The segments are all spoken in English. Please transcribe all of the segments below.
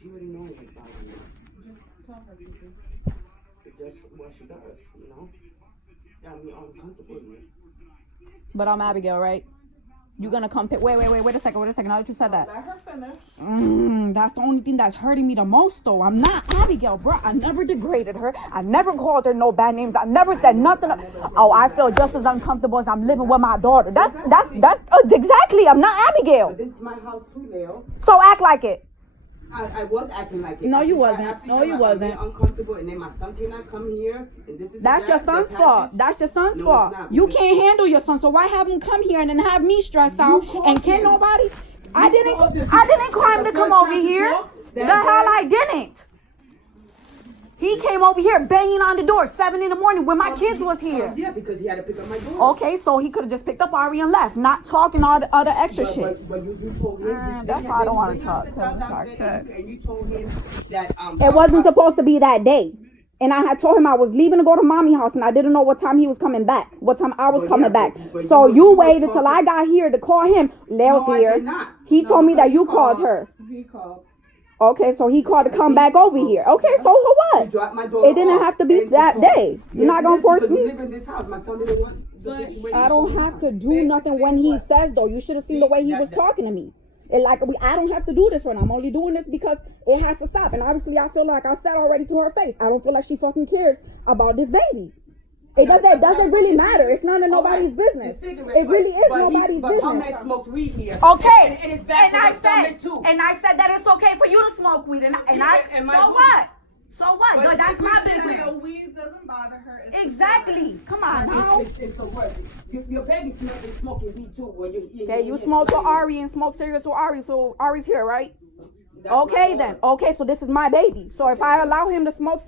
She already knows it's bothering me. Just tell her something. It's just what she does, you know? Yeah, I'm uncomfortable with it. But I'm Abigail, right? You're gonna come pick. Wait a second. Now that you said that. Let her finish. That's the only thing that's hurting me the most, though. I'm not Abigail, bro. I never degraded her. I never called her no bad names. I never said nothing. I feel just as uncomfortable as I'm living with my daughter. That's exactly. I'm not Abigail. But this is my house too, Leo. So act like it. I was acting like it. No, you wasn't. No, you wasn't. Uncomfortable, and then my son cannot come here. And this is That's your son's fault. That's your son's fault. You can't handle your son, so why have him come here and then have me stress out? And can nobody? I didn't climb to come over here. The hell I didn't. He came over here banging on the door 7 a.m. when my kids was here. Yeah, because he had to pick up my daughter. Okay, so he could have just picked up Ari and left, not talking all the other extra shit. But you told him. That's why I don't want to talk. And you told him that it wasn't supposed to be that day. And I had told him I was leaving to go to mommy house, and I didn't know what time he was coming back, what time I was coming back. So you waited till I got here to call him. Leo's here. He told me that you called her. He called. Okay, so he called to come back over here. Okay, so for what? It didn't have to be that day. You're not gonna force me. I don't have to do nothing when he says, though. You should have seen the way he was talking to me. I don't have to do this right now. I'm only doing this because it has to stop. And obviously, I feel like I said already to her face. I don't feel like she fucking cares about this baby. It doesn't really matter. It's none of nobody's business. It really is nobody's business. Okay. And I said that it's okay for you to smoke weed. So what? So what? But that's my business. The weed doesn't bother her. Exactly. Come on now. It's the worst. Your baby is smoking weed too. Okay, you smoke with Ari and smoke cigarettes with Ari, so Ari's here, right? Okay then. Okay, so this is my baby. So if I allow him to smoke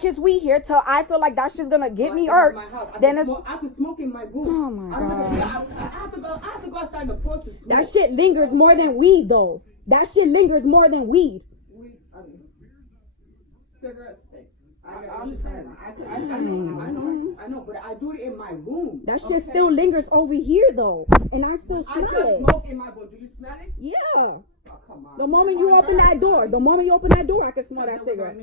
his weed here till I feel like that's just gonna get me hurt, then it's. I can smoke in my room. Oh my god. I have to go outside in the porch to smoke. That shit lingers more than weed, though. That shit lingers more than weed. Cigarettes. I understand. I know, but I do it in my room. That shit still lingers over here, though, and I still smell it. I just smoke in my room. Do you smell it? Yeah. Oh, come on. The moment you open that door, I can smell that cigarette.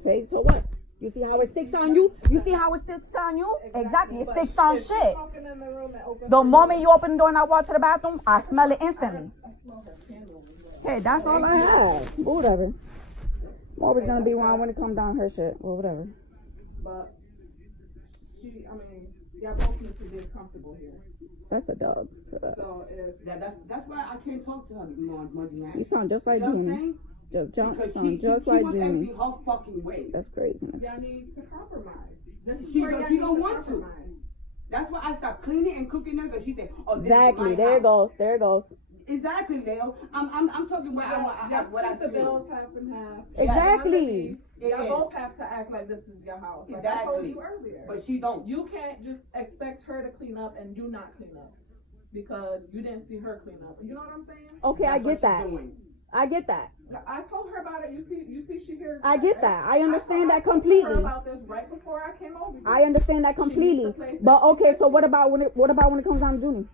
Okay, so what? You see how it sticks on you? You see how it sticks on you? Exactly, it sticks on shit. The moment you open the door and I walk to the bathroom, I smell it instantly. Okay, that's all I have. Whatever. Always gonna be wrong when it comes down her shit. Well, whatever. But y'all both need to get comfortable here. That's a dog. So that's why I can't talk to her more than that. You sound just like Jimmy. Just like Jimmy. Her fucking way. That's crazy. Y'all need to compromise. She don't want to. That's why I stopped cleaning and cooking them because she said, "Oh, this exactly. is my There house." it goes. Exactly, Leo. I'm talking what I the feel. bills half and half. Exactly. Y'all both have to act like this is your house. Like exactly. I told you earlier. But she don't. You can't just expect her to clean up and you not clean up because you didn't see her clean up. You know what I'm saying? Okay, I get that. I get that. I told her about it. You see, she hears. I get that. I understand that completely. I told her about this right before I came over here. I understand that completely. But okay, so what about when it comes down to Junie?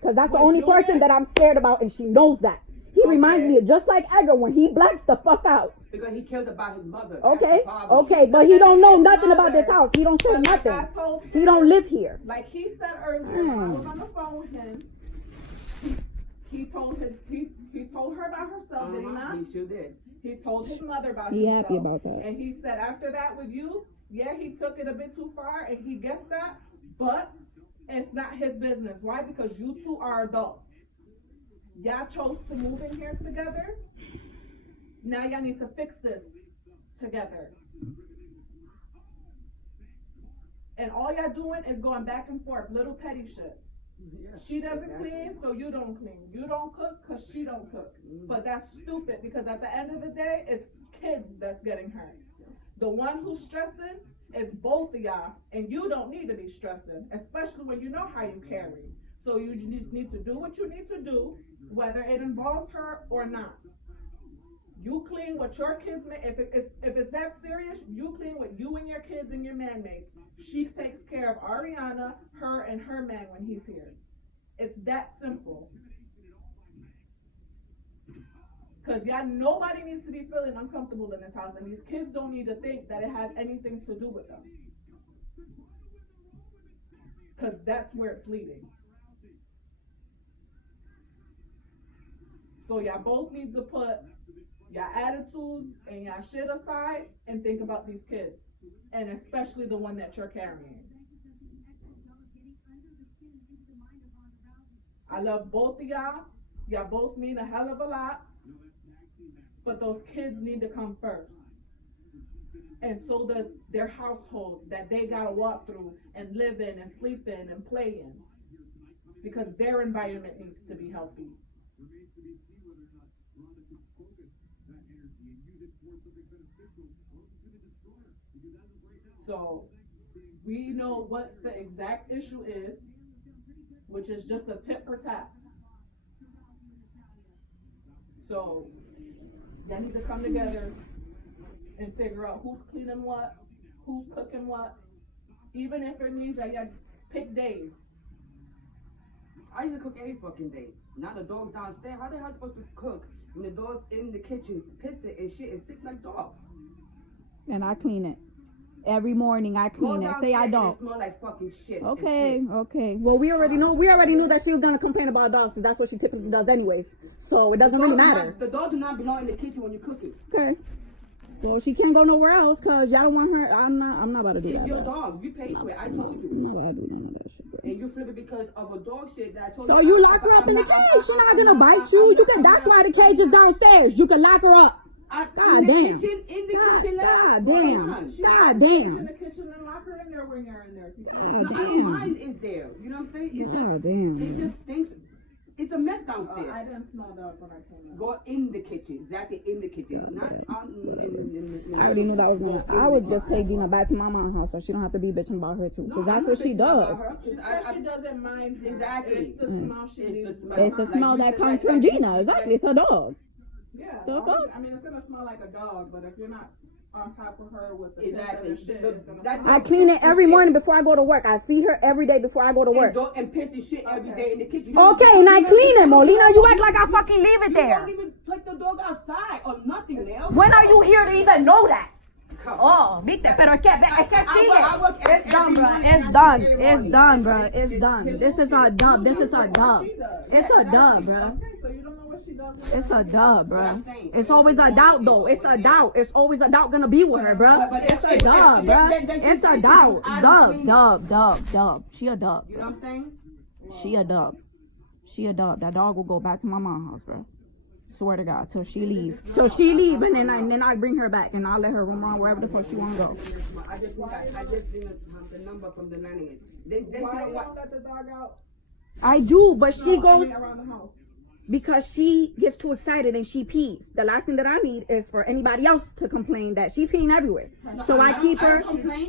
Because that's the only person that I'm scared about, and she knows that. He reminds me of just like Edgar when he blacks the fuck out. Because he cares about his mother. Okay, but he don't know nothing about this house. He don't say nothing. He don't live here. Like he said earlier, when I was on the phone with him, he told her about herself, did he not? He sure did. He told his mother about He himself. happy about that. And he said after that with you, yeah, he took it a bit too far, and he gets that, but it's not his business. Why? Because you two are adults. Y'all chose to move in here together. Now y'all need to fix this together. And all y'all doing is going back and forth, little petty shit. Yeah, she doesn't clean, so you don't clean. You don't cook, because she don't cook. But that's stupid, because at the end of the day, it's kids that's getting hurt. The one who's stressing is both of y'all, and you don't need to be stressing, especially when you know how you carry. So you just need to do what you need to do, whether it involves her or not. You clean what your kids make. If it's that serious, you clean what you and your kids and your man make. She takes care of Ariana, her, and her man when he's here. It's that simple. Cause y'all, nobody needs to be feeling uncomfortable in this house, and these kids don't need to think that it has anything to do with them. Cause that's where it's leading. So y'all both need to put your attitudes and your shit aside and think about these kids, and especially the one that you're carrying. I love both of y'all. Y'all both mean a hell of a lot, but those kids need to come first. And so does their household that they gotta walk through and live in and sleep in and play in, because their environment needs to be healthy. So we know what the exact issue is, which is just a tit for tat. So y'all need to come together and figure out who's cleaning what, who's cooking what, even if it means that y'all pick days. I used to cook every fucking day. Now the dog's downstairs. How the hell supposed to cook when the dog's in the kitchen pissing and shit and sick like dogs? And I clean it. Every morning I clean it. Say I don't. It smell like fucking shit. Okay, okay. Well, we already knew that she was gonna complain about dogs, so that's what she typically does anyways. So it doesn't really matter. The dog do not belong in the kitchen when you cook it. Okay. Well, she can't go nowhere else because y'all don't want her. I'm not about to do that. It's your dog. You paid for it. I told you. No, I do none of that shit. And you flip it because of a dog shit that I told you. So you lock her up in the cage. She's not gonna bite you. You can. That's why the cage is downstairs. You can lock her up. God damn. In the kitchen. God damn. God damn. In the kitchen and lock her in there when you're in there. No, I don't mind it's there. You know what I'm saying? It's God damn. It just stinks. It's a mess downstairs. I didn't smell that when I came in. Go in the kitchen. Exactly in the kitchen. Not out in I already knew that was gonna. I would just take Dina back to my mom's house so she don't have to be bitching about her too. Because that's what she does. She says she doesn't mind her. Exactly. It's the smell she needs. It's the smell that comes from Gina. Exactly. It's her dog. Yeah. The fuck? I mean, it's gonna smell like a dog, but if you're not on top of her with the Exactly. shit, I clean it every morning before I go to work. I feed her every day before I go to work. And piss and shit every day in the kitchen. Okay, and I clean it, Molina. You act like I fucking leave it there. You don't even take the dog outside or nothing, Leo. When are you here to even know that? Oh, viste, pero es que sigue. It's done, bro. It's done. It's done, bro. It's done. This is a dub. This is a dub. It's a dub, bro. So you don't know what she does. It's a dub, bro. It's always a doubt, though. It's a doubt. It's always a doubt gonna be with her, bro. It's a dub, bro. It's a doubt. Dub. She a dub. You know what I'm saying? She a dub. She a dub. That dog will go back to my mom's house, bro. Swear to God, till she leave. Till she leave, and then I bring her back, and I'll let her roam around wherever the fuck she wanna go. I just the number from the nanny. Why you don't let the dog out? I do, but she goes Around the house. because she gets too excited and she pees. The last thing that I need is for anybody else to complain that she's peeing everywhere. So I keep her.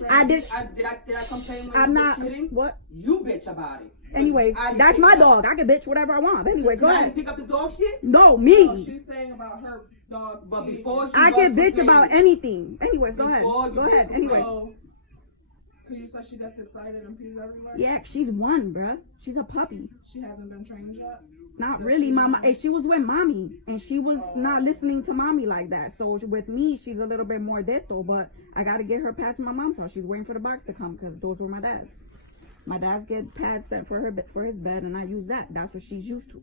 I did. Did I complain when I'm you not. shitting? What? You bitch about it. Anyways, that's my dog. I can bitch whatever I want. Anyway, go I ahead. didn't pick up the dog shit. No, No, me. she's saying about her dog. But before she I was can bitch complaining. about anything. Anyways, go ahead. Before you Go ahead. did Anyways. So, cause you said she gets excited and pees everywhere. Yeah, she's one, bruh. She's a puppy. She hasn't been trained yet. Not really, mama. She was with mommy, and she was not listening to mommy like that. So with me, she's a little bit more deto, but I gotta get her past my mom's house. She's waiting for the box to come because those were my dad's. My dad's get pads set for his bed, and I use that. That's what she's used to.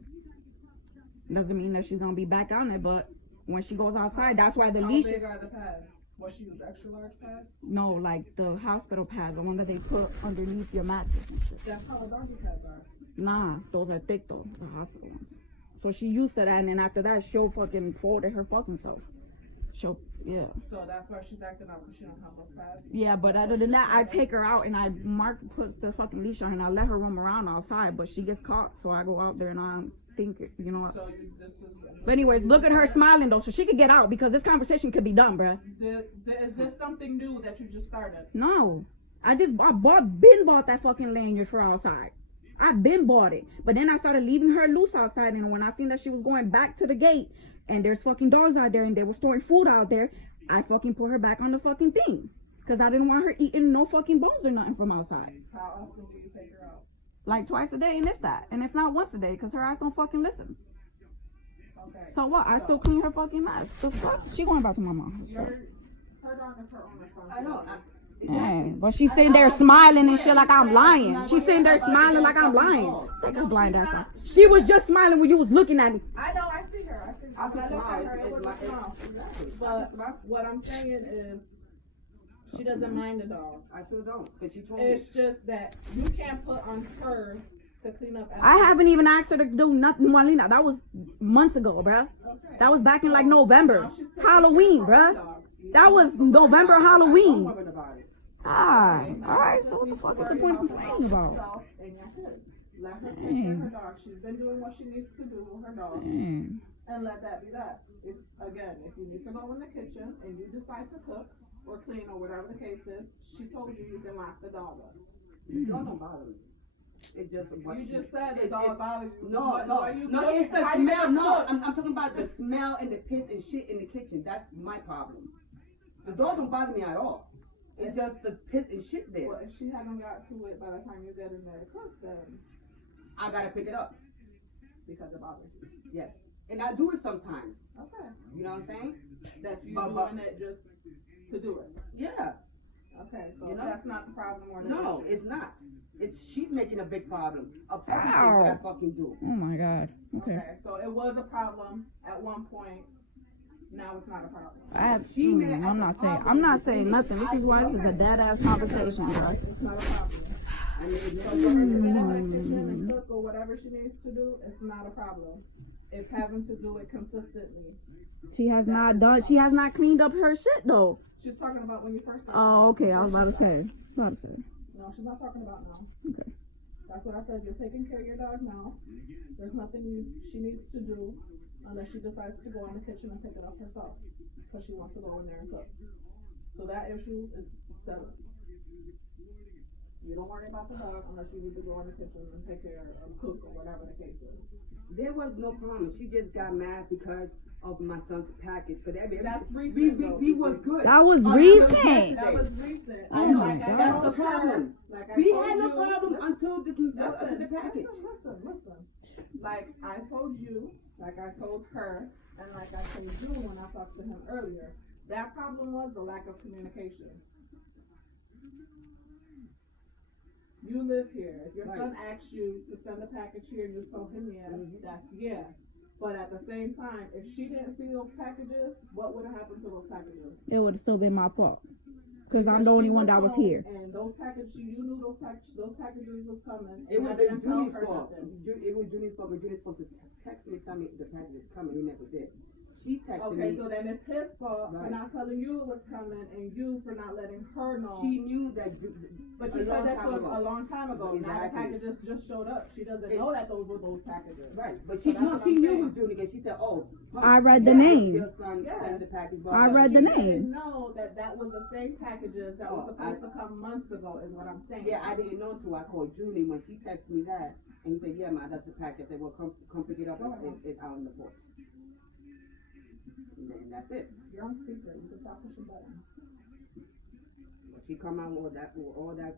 Doesn't mean that she's gonna be back on it, but when she goes outside, that's why the leash. How big are the pads? What, she use extra large pads? No, like the hospital pads, the one that they put underneath your mattress and shit. That's how the doggy pads are. Nah, those are thick though, the hospital ones. So she used to that, and then after that, she'll fucking fold it her fucking self. Yeah. So that's why she's acting out because she don't have those pads. Yeah, but other than that, I take her out and I put the fucking leash on her and I let her roam around outside, but she gets caught, so I go out there and I think, you know what. So this is. But anyways, look at her smiling though, so she could get out because this conversation could be done, bruh. Is this something new that you just started? No, I bought that fucking lanyard for outside. I've been bought it. But then I started leaving her loose outside, and when I seen that she was going back to the gate, and there's fucking dogs out there, and they were storing food out there, I fucking put her back on the fucking thing. Because I didn't want her eating no fucking bones or nothing from outside. How often do you take her out? Like twice a day, and if that. And if not once a day, because her ass don't fucking listen. Okay. So what? I still clean her fucking mess. The fuck? She going back to my mom. Her dog is her own responsibility. I know. Yeah, but she's sitting there smiling and shit like I'm lying. She's sitting there smiling like I'm lying. Take her blind ass off. She was just smiling when you was looking at me. I know, I see her. When I look at her, it was a smile. But what I'm saying is, she doesn't mind the dog. I still don't, because she told me. It's just that you can't put on her to clean up. I haven't even asked her to do nothing, Marlena. That was months ago, bruh. That was back in like November. Halloween, bruh. That was November, Halloween. Ah, alright, so what the fuck is the point of complaining about? And you should. Let her take care of her dog. She's been doing what she needs to do with her dog. And let that be that. If you need to go in the kitchen and you decide to cook or clean or whatever the case is, she told you can lock the dog up. The dog don't bother me. It's just what You just said the dog bothers you. No, it's the smell. No, I'm talking about the smell and the piss and shit in the kitchen. That's my problem. The dog don't bother me at all. It's just the piss and shit there. Well, if she hadn't got to it by the time you get in there to cook, then I gotta pick it up. because it bothers you. Yes. And I do it sometimes. Okay. You know what I'm saying? That you But- doing it just to do it. Yeah. Okay, so You know? that's not the problem or the No, issue. it's not. It's she's making a big problem of everything Ow. that I fucking do. Oh my god. Okay. Okay, so it was a problem at one point. Now it's not a problem. I'm not saying nothing. This is why this is a dead ass conversation, bro. It's not a problem. I mean, So for her to get in the kitchen and cook or whatever she needs to do, it's not a problem. It's having to do it consistently. She has not cleaned up her shit though. She's talking about when you first started. Oh, okay, I was about to say. No, she's not talking about now. Okay. That's what I said. You're taking care of your dog now. There's nothing she needs to do unless she decides to go in the kitchen and pick it up herself because she wants to go in there and cook. So that issue is settled. You don't worry about the dog unless you need to go in the kitchen and take care of cook or whatever the case is. there was no problem. She just got mad because of my son's package. But That's recent, we was good. That was Until recent. yesterday. That was recent. I know. my God. That's the problem. Like I We told had no you- problem until the package. Listen. Like I told you, like I told her, and like I told you when I talked to him earlier, that problem was the lack of communication. You live here. If your Right. son asks you to send a package here and you told him yes, that's yes. But at the same time, if she didn't see those packages, what would have happened to those packages? It would have still been my fault. Because I'm the only one that was home here. And those packages, you knew those packages was coming. It and was I didn't tell Junie's her fault. nothing. It was Junie's fault, but Junie's supposed to text me, tell me the package is coming. He never did. She texted Okay, me. so then it's his fault for Right. not telling you it was coming and you for not letting her know. She knew that. But a you long said that time was ago. a long time ago. Now the Exactly. packages just showed up. She doesn't know that those were those packages. Right, but So she that's knew what she I'm knew saying. it was Junie because she said, "Oh, I read the Yeah. name. Your son Yeah. sent the package." blah, I blah, read blah. the She name. didn't know that was the same packages that was Oh, supposed to come months ago is what I'm saying. Yeah, I didn't know until I called Junie when she texted me that, and he said, "Yeah, ma, that's the package." I said, "Well, come pick it up. It's out on the porch." And that's it. You're on speaker. You can stop pushing buttons. But she come out with all that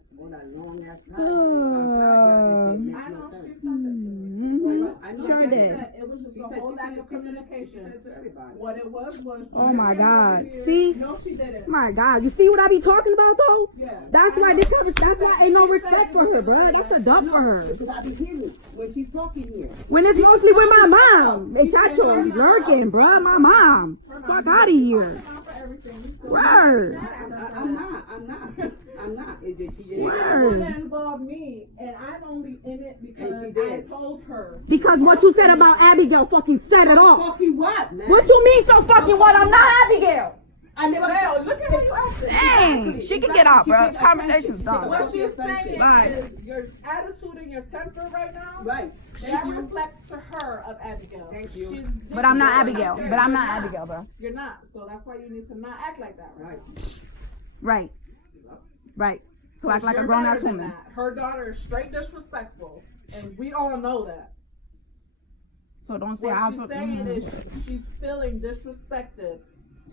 long ass I know she's something. I know. Sure Like I did. said, it was just She a said whole she lack said of she said communication. to everybody. What it was. Oh my God. Here. See? No, she didn't. My God, you see what I be talking about though? Yeah. That's why that's why ain't no respect for her, bro. That's a dump for her. Because I be hearing when she's talking here. When it's mostly with my mom. Hey, Chacho, he's lurking, bro. My mom. Fuck out of here. Word. I'm not. It's just she didn't. Word. That involved me, and I'm only in it because And she I did. told her. Because what you said about Abigail fucking set it off. Fucking what, man? What you mean so fucking what? I'm not Abigail. I never. Well, look at how you acting. Dang, she can get out, bro. Conversation's done. What she's saying Bye. is your attitude and your temper right now. Right. That reflects to her of Abigail. Thank you. She's But I'm not different. Abigail. But I'm not Abigail, bro. You're not. So that's why you need to not act like that. Right. Right. So act like a You're grown better ass than woman. that. Her daughter is straight disrespectful. And we all know that. So don't say What I she's feel. saying is she's feeling disrespected.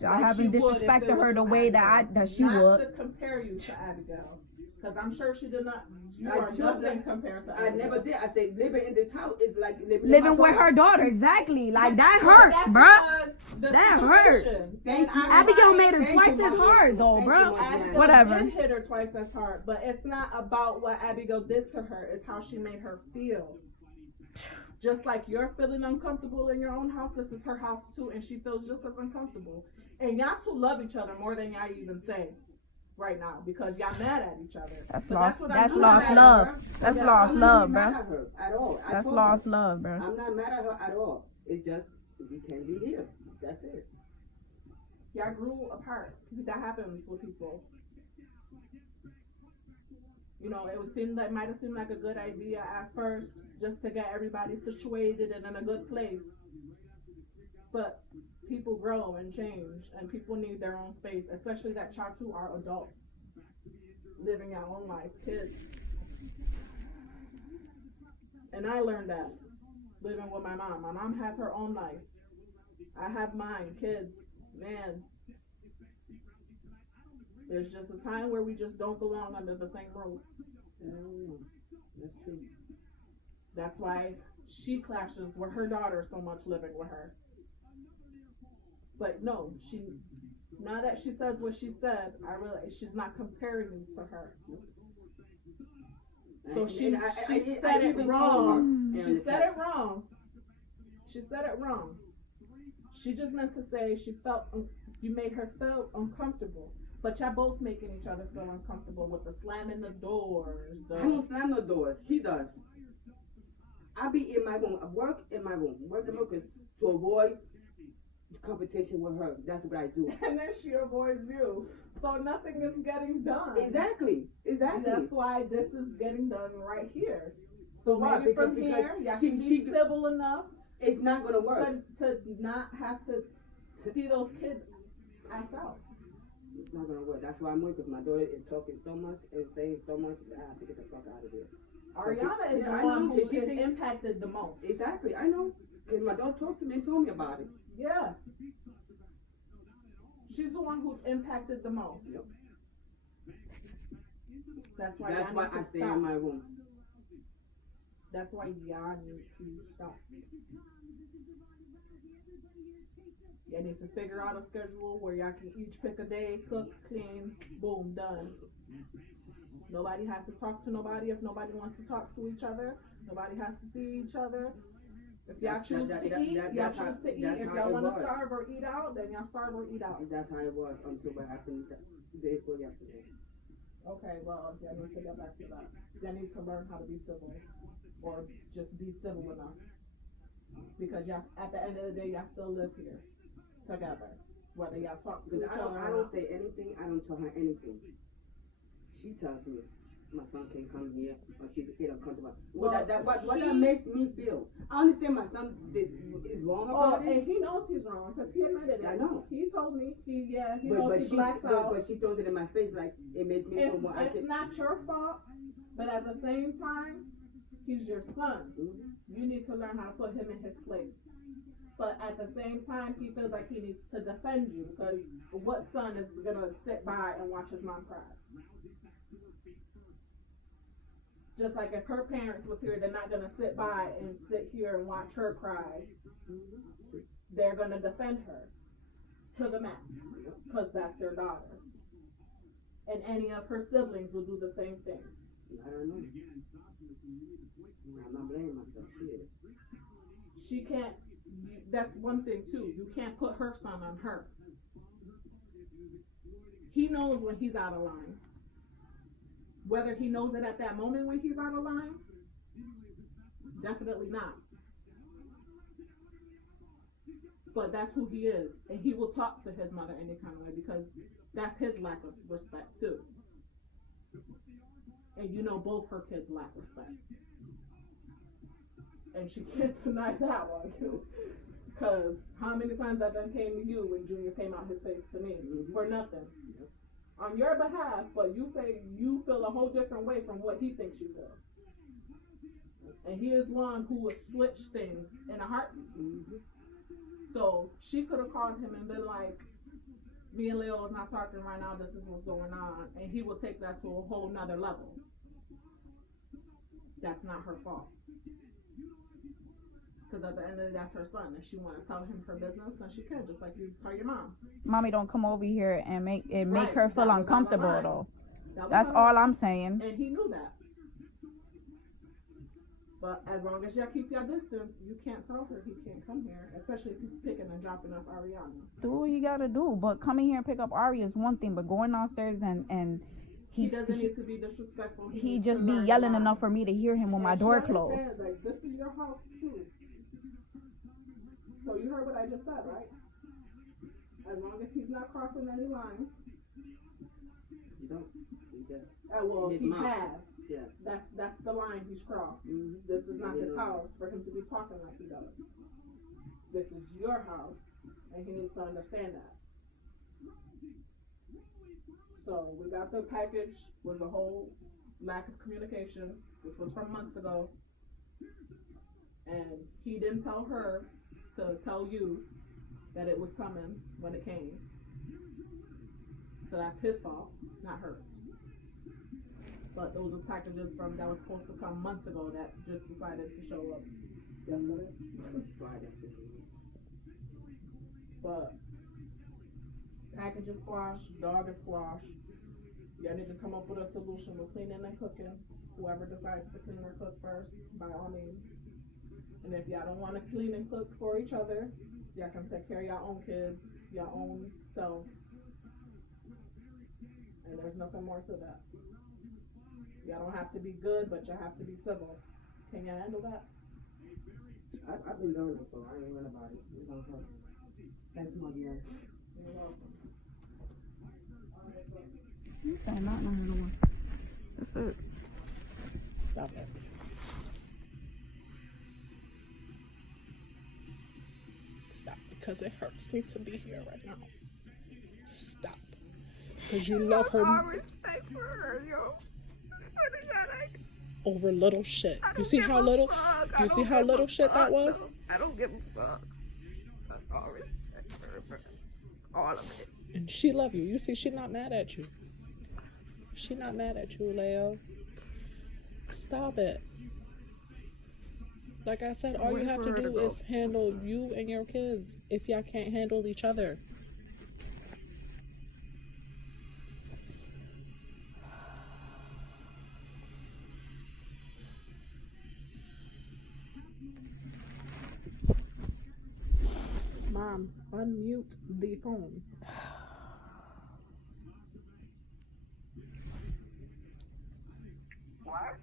I haven't she would if disrespected it her was the from way Abigail. that she not would. to compare you to Abigail. Because I'm sure she did not. You I are just nothing like- compared to I Abigail. never did. I said living in this house is like Living with her daughter, exactly. Like that hurts, That's bruh. because the That hurts. situation. Thank And you. I- Abigail made her Thank twice you, as Mama. hard though, Thank bro. you, Mama. Abigail Whatever. did hit her twice as hard, but it's not about what Abigail did to her. It's how she made her feel. Just like you're feeling uncomfortable in your own house, this is her house too, and she feels just as uncomfortable. And y'all two love each other more than y'all even say right now because y'all mad at each other. That's But lost. what That's I'm lost mad at love. her. That's Yeah, lost I'm love, not bro. mad at her at all. I That's told lost her. love, bro. I'm not mad at her at all. It's just we can't be here. That's it. Y'all grew apart. That happens with people. You know, it would seem like might have seemed like a good idea at first, just to get everybody situated and in a good place. But people grow and change, and people need their own space, especially that y'all two are adults, living your own life, kids. And I learned that living with my mom. My mom has her own life. I have mine, kids, man. There's just a time where we just don't belong under the same roof. That's true. That's why she clashes with her daughter so much living with her. But no, now that she says what she said, I realize she's not comparing you to her. So she said it wrong. She said it wrong. She said it wrong. She just meant to say she felt, you made her feel uncomfortable. But y'all both making each other feel uncomfortable with the slamming the doors. I don't slam no doors. She does. I be in my room. I work in my room. Work in my room to avoid competition with her. That's what I do. And then she avoids you. So nothing is getting done. Exactly. Exactly. That's why this is getting done right here. So So why? maybe Because, from because here, y'all she, can be she, civil enough it's not gonna work. to not have to see those kids act out. It's not gonna work. That's why I'm with, because my daughter is talking so much and saying so much that I have to get the fuck out of there. Ariana is Yeah, the I one know. who She is thinks- impacted the most. Exactly. I know. Because my daughter talked to me and told me about it. Yeah. She's the one who's impacted the most. Yep. That's why That's y'all why need to I stay stop. in my room. That's why y'all need to stop. Y'all need to figure out a schedule where y'all can each pick a day, cook, clean, boom, done. Nobody has to talk to nobody if nobody wants to talk to each other. Nobody has to see each other. If y'all choose to eat, y'all that's choose to eat. that's If how y'all it want to was. starve or eat out, then y'all starve or eat out. That's how it was until what happened the day before yesterday. Okay, well, y'all need to get back to that. Y'all need to learn how to be civil, or just be civil enough. Because y'all, at the end of the day, y'all still live here together. Whether y'all talk to each Because other I or don't not. say anything, I don't tell her anything. She tells me my son can't come here or she feel uncomfortable. Well, What that he- makes me feel. I understand my son is wrong Oh, about and it. he knows he's wrong, because he admitted it. I know. He told me, he knows But he she blacks out. but she throws it in my face like it makes me feel more. It's not your fault, but at the same time, he's your son. You need to learn how to put him in his place. But at the same time, he feels like he needs to defend you, because what son is gonna sit by and watch his mom cry? Just like if her parents was here, they're not gonna sit by and sit here and watch her cry. They're gonna defend her to the max, because that's their daughter. And any of her siblings will do the same thing. I don't know. I'm not blaming myself. Shit. She can't, that's one thing too, you can't put her son on her. He knows when he's out of line. Whether he knows it at that moment when he's out of line, definitely not. But that's who he is, and he will talk to his mother any kind of way, because that's his lack of respect too. And you know both her kids lack respect. And she can't deny that one too. Cause how many times I done came to you when Junior came out his face to me for nothing. On your behalf, but you say you feel a whole different way from what he thinks you feel. And he is one who would switch things in a heartbeat. Mm-hmm. So she could have called him and been like, me and Leo is not talking right now, this is what's going on. And he will take that to a whole nother level. That's not her fault. Because at the end of the day, that's her son. If she want to tell him her business, then she can, just like you tell your mom. Mommy, don't come over here and make Right, her feel that was out of uncomfortable line. though. That was That's her. all I'm saying. And he knew that. But as long as y'all keep your distance, you can't tell her he can't come here, especially if he's picking and dropping off Ariana. Do what you gotta do, but coming here and pick up Ari is one thing, but going downstairs and He doesn't need to be disrespectful. he needs just to be learn yelling why. enough for me to hear him when my And she door closed. understands, like, this is your house too. So you heard what I just said, right? As long as he's not crossing any lines, You don't. You just. well, His he mouth. has. Yeah. That's the line he's crossed. Mm-hmm. This is not his Yeah. house for him to be talking like he does. This is your house, and he needs to understand that. So we got the package with the whole lack of communication, which was from months ago, and he didn't tell her to tell you that it was coming when it came. So that's his fault, not hers. But those are packages from that was supposed to come months ago that just decided to show up yesterday. But package is squashed, dog is squashed. Y'all need to come up with a solution with cleaning and cooking. Whoever decides to clean or cook first, by all means. And if y'all don't want to clean and cook for each other, y'all can take care of your own kids, your own selves. And there's nothing more to that. Y'all don't have to be good, but you have to be civil. Can you handle that? I've been doing it, so I ain't worried about it. It's okay. Thanks, my dear. You're welcome. You say not no more. That's it. Stop it. Stop, because it hurts me to be here right now. Stop. Because you love her respect for her, yo. over little shit. You see how little? Do you see how little shit that was? I don't give a fuck. That's all respect for her. All of it. And she love you. You see, she not mad at you. She not mad at you, Leo. Stop it. Like I said, all you have to do is handle you and your kids if y'all can't handle each other. Mom, unmute the phone. What?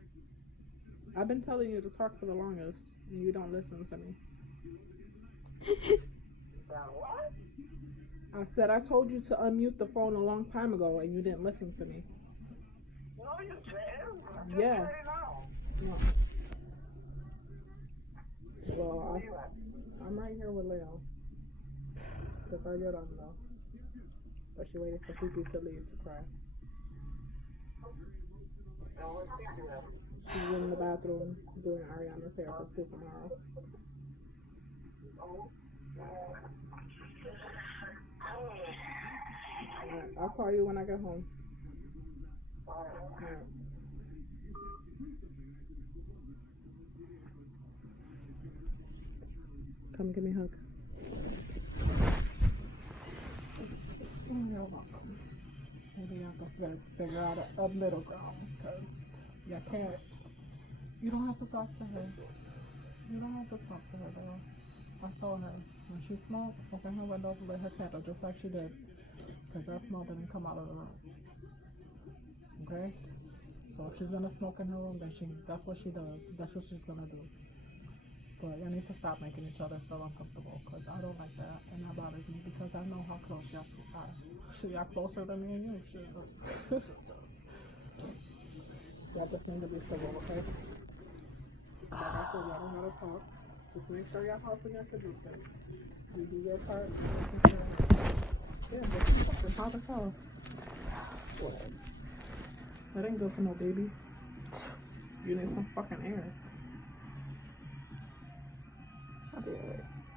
I've been telling you to talk for the longest, and you don't listen to me. What? I said I told you to unmute the phone a long time ago, and you didn't listen to me. No, you didn't. Yeah. Say it now. No. Well, I'm right here with Leo. Because I get on though. But she waited for Fifi to leave to cry. And what's thinking of? She's in the bathroom doing Ariana's hair for school tomorrow. Oh. Alright, I'll call you when I get home. Alright. Alright. Come give me a hug. Oh, you're welcome. Maybe y'all can figure out a middle ground, because you can't. You don't have to talk to her. You don't have to talk to her, though. I saw her. When she smoked, open her windows and lit her candle just like she did. Because that smoke didn't come out of the room. Okay? So if she's gonna smoke in her room, then that's what she does. That's what she's gonna do. But you need to stop making each other feel uncomfortable, because I don't like that, and that bothers me, because I know how close y'all are. Y'all closer than me and you. Shit. Y'all just need to be civil, okay? Like I said, y'all know how to talk. Just make sure your house and your kids is good. You do your part. Yeah, but you fucking how the hell? What? That ain't good for no baby. You need some fucking air. I'll be right back.